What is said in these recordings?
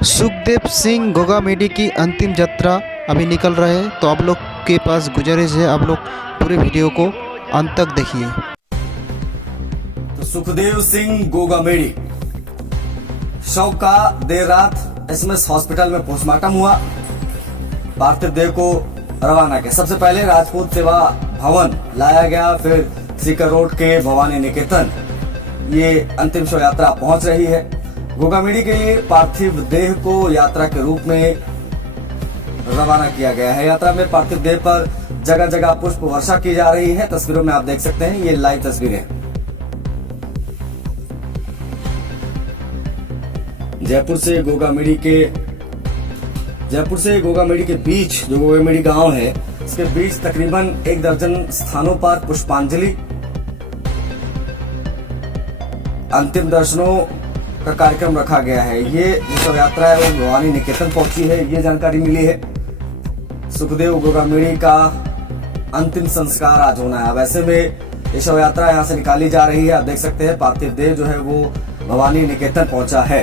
सुखदेव सिंह गोगामेडी की अंतिम यात्रा अभी निकल रहे हैं, तो आप लोग के पास गुजारिश है आप लोग पूरे वीडियो को अंत तक देखिए। तो सुखदेव सिंह गोगामेडी शव का देर रात एसएमएस हॉस्पिटल में पोस्टमार्टम हुआ। पार्थिव देह को रवाना किया। सबसे पहले राजपूत सेवा भवन लाया गया, फिर सीकर रोड के भवानी निकेतन ये अंतिम शव यात्रा पहुंच रही है। गोगामेडी के लिए पार्थिव देह को यात्रा के रूप में रवाना किया गया है। यात्रा में पार्थिव देह पर जगह जगह पुष्प वर्षा की जा रही है। तस्वीरों में आप देख सकते हैं, ये लाइव तस्वीरें। जयपुर से गोगामेडी के बीच जो गोगामेडी गांव है, इसके बीच तकरीबन 1 दर्जन स्थानों पर पुष्पांजलि, अंतिम दर्शनों का कार्यक्रम रखा गया है। ये जो शव यात्रा है वो भवानी निकेतन पहुंची है, ये जानकारी मिली है। सुखदेव गोगामेडी का अंतिम संस्कार आज होना है। वैसे में ये शव यात्रा यहाँ से निकाली जा रही है। आप देख सकते हैं पार्थिव देह जो है वो भवानी निकेतन पहुंचा है।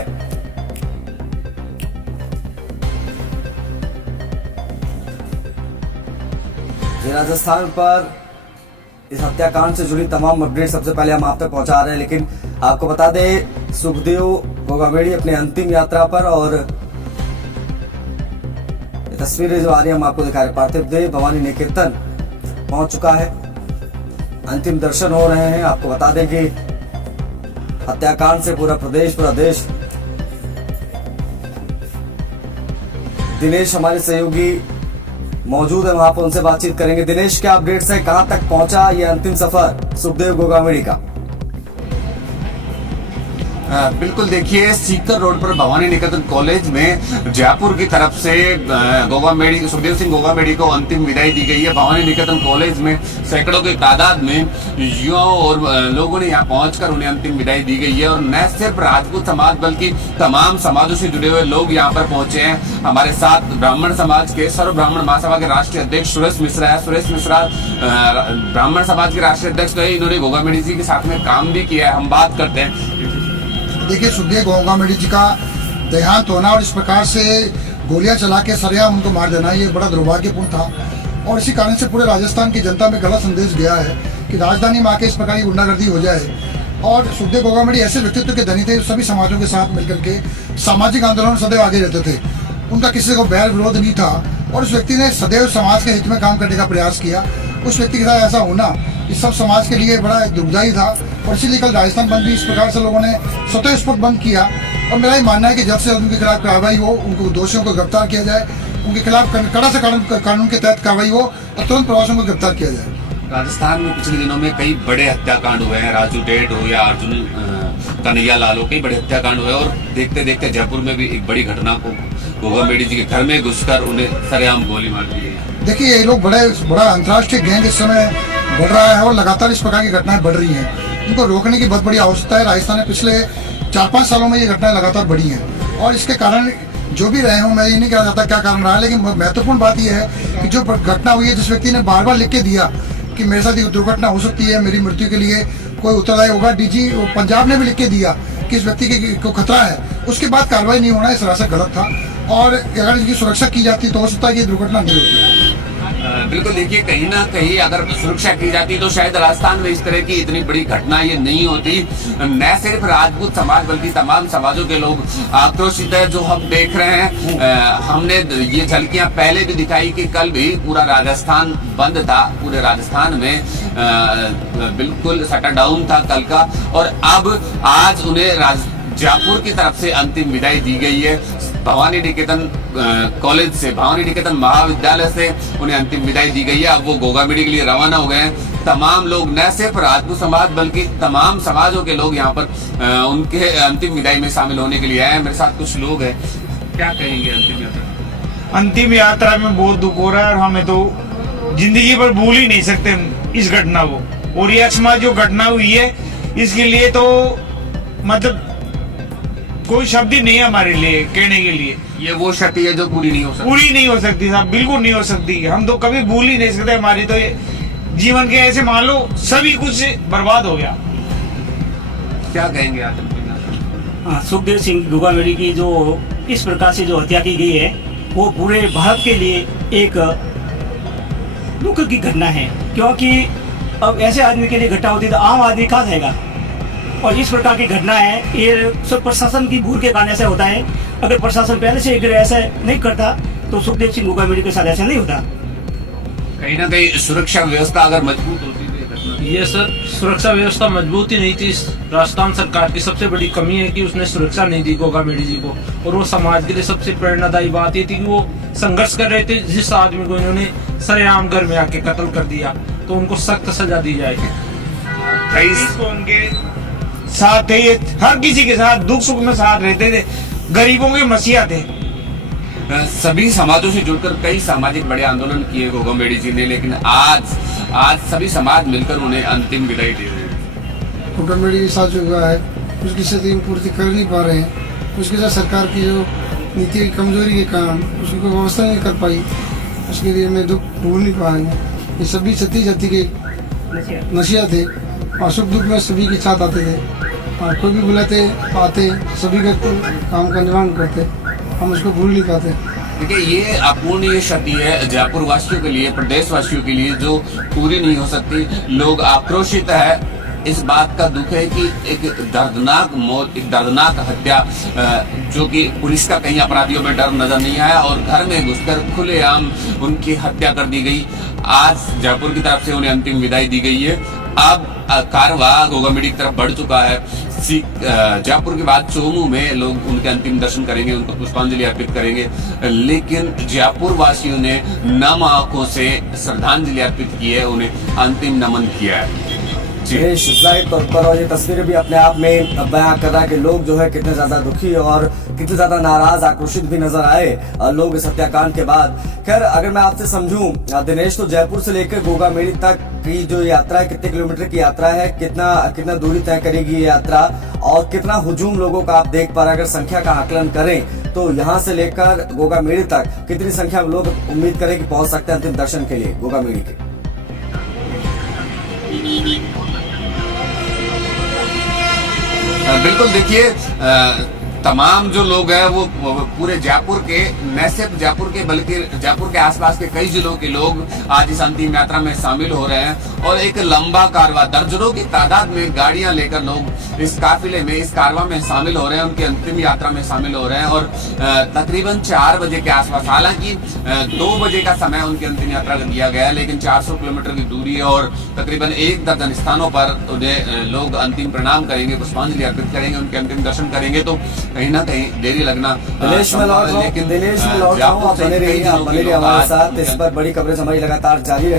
राजस्थान पर इस हत्याकांड से जुड़ी तमाम अपडेट सबसे पहले हम आप तक पहुंचा रहे हैं, लेकिन आपको बता दें सुखदेव गोगामेडी अपने अंतिम यात्रा पर, और ये तस्वीरें जो आ रही है हम आपको दिखा रहे हैं। पार्थिव देह भवानी निकेतन पहुंच चुका है, अंतिम दर्शन हो रहे हैं। आपको बता दें कि हत्याकांड से पूरा देश दिनेश हमारे सहयोगी मौजूद है, वहां पर उनसे बातचीत करेंगे। दिनेश, क्या अपडेट्स है, कहां तक पहुंचा ये अंतिम सफर सुखदेव गोगामेडी का? बिल्कुल, देखिए सीकर रोड पर भवानी निकेतन कॉलेज में जयपुर की तरफ से सुखदेव सिंह गोगामेडी को अंतिम विदाई दी गई है। भवानी निकेतन कॉलेज में सैकड़ों की तादाद में युवाओं और लोगों ने यहाँ पहुंचकर उन्हें अंतिम विदाई दी गई है। और न सिर्फ राजपूत समाज बल्कि तमाम समाजों से जुड़े हुए लोग यहाँ पर पहुंचे हैं। हमारे साथ ब्राह्मण समाज के सर्व ब्राह्मण महासभा के राष्ट्रीय अध्यक्ष सुरेश मिश्रा है। सुरेश मिश्रा ब्राह्मण समाज के राष्ट्रीय अध्यक्ष है, इन्होंने गोगामेडी जी के साथ में काम भी किया है। हम बात करते हैं। देखिए, सुखदेव गोगामेडी जी का देहांत होना और इस प्रकार से गोलियां चला के सरेआम उनको मार देना, ये बड़ा दुर्भाग्यपूर्ण था। और इसी कारण से पूरे राजस्थान की जनता में गलत संदेश गया है कि राजधानी में आके इस प्रकार की गुंडागर्दी हो जाए। और सुखदेव गोगामेडी ऐसे व्यक्तित्व के धनी थे, सभी समाजों के साथ मिलकर के सामाजिक आंदोलन में सदैव आगे रहते थे। उनका किसी को बैर विरोध नहीं था और उस व्यक्ति ने सदैव समाज के हित में काम करने का प्रयास किया। उस व्यक्ति के साथ ऐसा होना इस सब समाज के लिए बड़ा दुखदायी था। और इसीलिए कल राजस्थान बंद भी इस प्रकार से लोगों ने स्वतः स्फूर्त बंद किया। और मेरा ये मानना है कि जल्द से जल्द उनके खिलाफ कार्रवाई हो, उनको दोषियों को गिरफ्तार किया जाए, उनके खिलाफ कड़ा से कानून के तहत कार्रवाई हो और तुरंत प्रवासियों को गिरफ्तार किया जाए। राजस्थान में पिछले दिनों में कई बड़े हत्याकांड हुए हैं, राजू डेट हो या अर्जुन कन्हैया लाल हो, कई बड़े हत्याकांड हुए। और देखते देखते जयपुर में भी एक बड़ी घटना को गोगामेडी जी के घर में घुसकर उन्हें सरेआम गोली मार दी है। देखिए, ये लोग बड़ा अंतर्राष्ट्रीय गैंग इस समय बढ़ रहा है और लगातार इस प्रकार की घटनाएं बढ़ रही हैं। इनको रोकने की बहुत बड़ी आवश्यकता है। राजस्थान में पिछले 4-5 सालों में ये घटनाएं लगातार बढ़ी हैं और इसके कारण जो भी रहे हों, मैं ये नहीं कहना चाहता क्या कारण रहा है, लेकिन महत्वपूर्ण बात यह है कि जो घटना हुई है, जिस व्यक्ति ने बार बार लिख के दिया कि मेरे साथ ये दुर्घटना हो सकती है, मेरी मृत्यु के लिए कोई उत्तरदायी होगा, डीजी पंजाब ने भी लिख के दिया कि इस व्यक्ति को खतरा है, उसके बाद कार्रवाई नहीं होना, इस सरासर गलत था। और अगर इसकी सुरक्षा की जाती तो हो सकता है कि दुर्घटना नहीं होती। बिल्कुल, देखिए कहीं ना कहीं अगर सुरक्षा की जाती तो शायद राजस्थान में इस तरह की इतनी बड़ी घटना ये नहीं होती। न सिर्फ राजपूत समाज बल्कि तमाम समाजों के लोग आक्रोशित है। जो हम देख रहे हैं, हमने ये झलकियां पहले भी दिखाई कि कल भी पूरा राजस्थान बंद था, पूरे राजस्थान में बिल्कुल शटर डाउन था कल का। और अब आज उन्हें जयपुर की तरफ से अंतिम विदाई दी गई है। भवानी निकेतन कॉलेज से, भवानी निकेतन महाविद्यालय से उन्हें अंतिम विदाई दी गई है। अब वो गोगामेडी के लिए रवाना हो गए हैं। तमाम लोग, न सिर्फ राजपूत समाज बल्कि तमाम समाजों के लोग यहाँ पर उनके अंतिम विदाई में शामिल होने के लिए आए हैं। मेरे साथ कुछ लोग हैं, क्या कहेंगे अंतिम यात्रा? अंतिम यात्रा में बहुत दुख हो रहा है और हमें तो जिंदगी भर भूल ही नहीं सकते इस घटना को। और ये अकस्मात जो घटना हुई है इसके लिए तो मतलब कोई शब्द ही नहीं है हमारे लिए कहने के लिए। ये वो क्षति है जो पूरी नहीं हो सकती साहब, बिल्कुल नहीं हो सकती। हम तो कभी भूल ही नहीं सकते। हमारी तो ये जीवन के ऐसे मान लो सभी कुछ बर्बाद हो गया। क्या कहेंगे आप? सुखदेव सिंह गोगामेडी की जो इस प्रकार से जो हत्या की गई है वो पूरे भारत के लिए एक दुख की घटना है, क्योंकि अब ऐसे आदमी के लिए घटना होती तो आम आदमी कहाँ जाएगा। और इस प्रकार की घटना है, ये सब प्रशासन की भूल के कारण ऐसा होता है। अगर प्रशासन पहले से अगर ऐसा नहीं करता तो सुखदेव सिंह गोगामेडी के साथ ऐसा नहीं होता। कहीं ना कहीं सुरक्षा व्यवस्था अगर मजबूत होती तो ये सर सुरक्षा व्यवस्था मजबूत ही नहीं थी। राजस्थान सरकार की सबसे बड़ी कमी है कि उसने सुरक्षा नहीं दी गोगामेडी जी को। और वो समाज के लिए सबसे प्रेरणादायी बात ये थी कि वो संघर्ष कर रहे थे। जिस आदमी को इन्होंने सरेआम घर में आके कत्ल कर दिया तो उनको सख्त सजा दी जाएगी। उनके साथ थे, ये हर किसी के साथ दुख सुख में साथ रहते थे, गरीबों के मसीहा थे। सभी समाजों से जुड़कर कई सामाजिक बड़े आंदोलन किए गोगामेडी जी ने, लेकिन आज सभी समाज मिलकर उन्हें अंतिम विदाई दे रहे हैं। गोगामेडी के साथ जो हुआ है उसकी क्षति पूर्ति कर नहीं पा रहे हैं। उसके साथ सरकार की जो नीति की कमजोरी के कारण उसकी कोई व्यवस्था नहीं कर पाई, उसके लिए मैं दुख भूल नहीं पाएंगे। ये सभी सती जाति के नशिया थे और सुख दुख में सभी के साथ आते थे और कोई भी बुलाते आते सभी का काम का निर्वहन करते, हम उसको भूल नहीं पाते। देखिए ये अपूर्णीय क्षति है जयपुर वासियों के लिए, प्रदेश वासियों के लिए, जो पूरी नहीं हो सकती। लोग आक्रोशित है, इस बात का दुख है कि एक दर्दनाक मौत, एक दर्दनाक हत्या, जो कि पुलिस का कहीं अपराधियों में डर नजर नहीं आया और घर में घुसकर खुलेआम उनकी हत्या कर दी गई। आज जयपुर की तरफ से उन्हें अंतिम विदाई दी गई है। अब कारवा गोगामेडी की तरफ बढ़ चुका है। जयपुर के बाद चोमू में लोग उनके अंतिम दर्शन करेंगे, उनको पुष्पांजलि अर्पित करेंगे, लेकिन जयपुर वासियों ने नम आंखों से श्रद्धांजलि अर्पित की है, उन्हें अंतिम नमन किया है। जाहिर तौर पर और ये तस्वीरें भी अपने आप में बयां कर रहा है कि लोग जो है कितने ज्यादा दुखी और कितने ज्यादा नाराज आक्रोशित भी नजर आए लोग इस हत्याकांड के बाद। खैर अगर मैं आपसे समझूं दिनेश, तो जयपुर से लेकर गोगामेडी तक की जो यात्रा है, कितने किलोमीटर की यात्रा है, कितना दूरी तय करेगी ये यात्रा और कितना हुजूम लोगों का आप देख पा रहे हैं? अगर संख्या का आकलन करें तो यहाँ से लेकर गोगामेडी तक कितनी संख्या में लोग उम्मीद करें कि पहुंच सकते हैं अंतिम दर्शन के लिए गोगामेडी के? बिल्कुल, देखिए तमाम जो लोग हैं वो पूरे जयपुर के, न सिर्फ जयपुर के बल्कि जयपुर के आसपास के कई जिलों के लोग आज इस अंतिम यात्रा में शामिल हो रहे हैं और एक लंबा कारवा, दर्जनों की तादाद में गाड़ियां लेकर लोग इस काफिले में, इस कारवा में शामिल हो रहे हैं, उनकी अंतिम यात्रा में शामिल हो रहे हैं। और तकरीबन 4 बजे के आसपास, हालांकि 2 बजे का समय उनकी अंतिम यात्रा का दिया गया है, लेकिन 400 किलोमीटर की दूरी और तकरीबन 1 दर्जन स्थानों पर उन्हें लोग अंतिम प्रणाम करेंगे, पुष्पांजलि अर्पित करेंगे, उनके अंतिम दर्शन करेंगे। तो कहीं ना कहीं देरी लगना, लेकिन दिनेश में लौट रहा हूं, आप बने रहिए हमारे साथ। इस पर बड़ी खबरें हमारी लगातार जारी